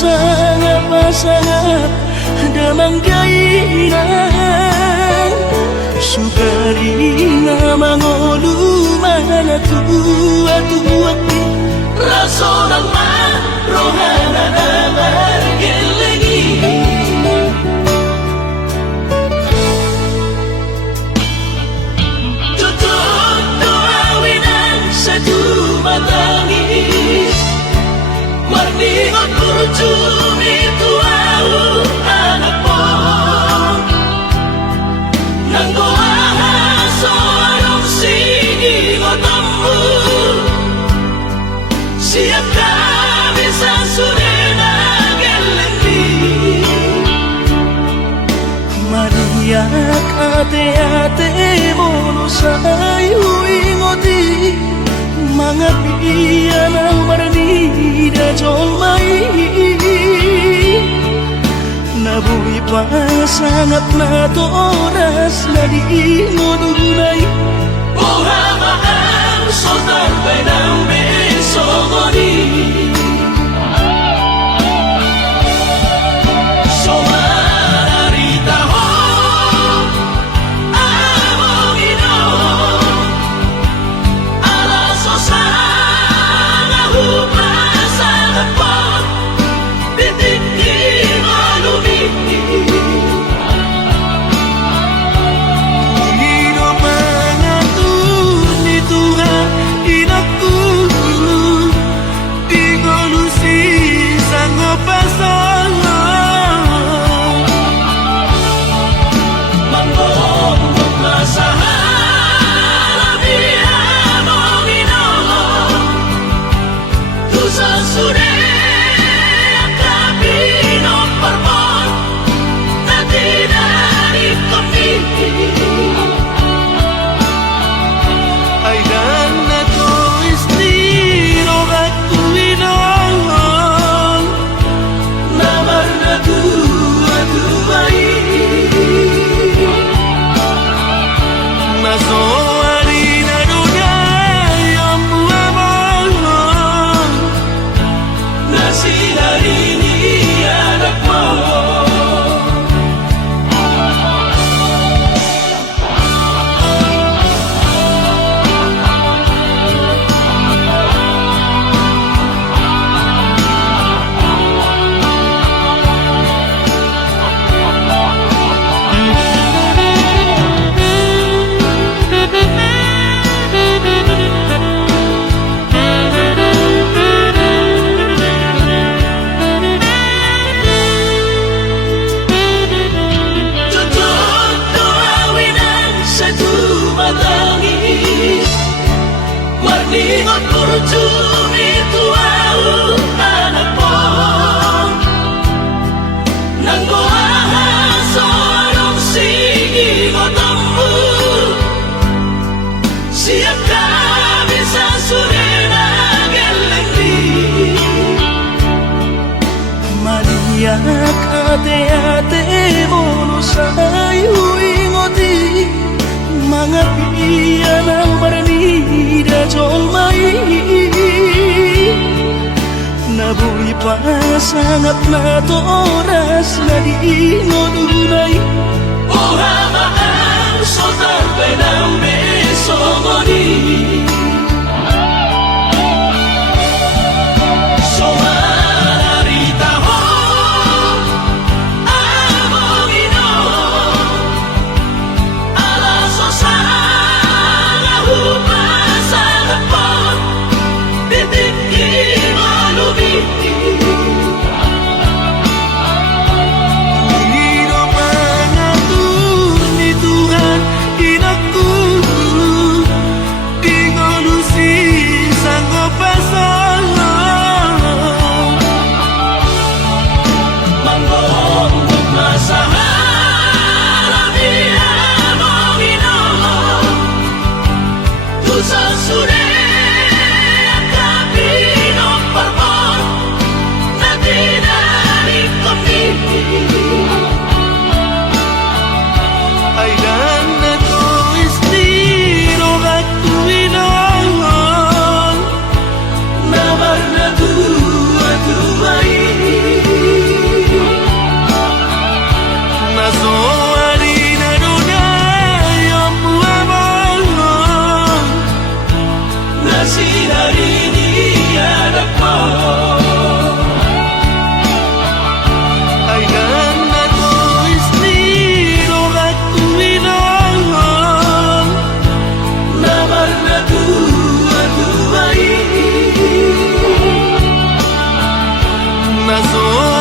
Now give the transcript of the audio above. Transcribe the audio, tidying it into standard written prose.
sangat pasangan damang kainan sukari nama ngolu mana tua tua raso nama rohana nama gelengi tutup doa winan satu matangis marningot kurcumi tuau anak po nanggoaha soarong sigi ngotamu siap kami sasurena gelendi mariak ate-ate mono sayu ingoti mangapian ang marni da jolmai nabuhi pa sangat na toras na di ngununay Ohama ang sultan bay ng besogoni Somararita ho among ino alaso sa nahupa sa napot bitik inolumi Marningot kurcumi tuau anak po nanggoaha soarong sigi ngotamu siap kami sasurena gelendi mariak ate-ate mono sayu ingoti mangapian ang marni da jolmai nabuhi pa sangat na toras na di ngununay Ohama ang sultan bay ng besogoni Somararita ho among ino alaso sa nahupa sa napot bitik inolumi Panginoon pangatun ni Tuhan inaku di puso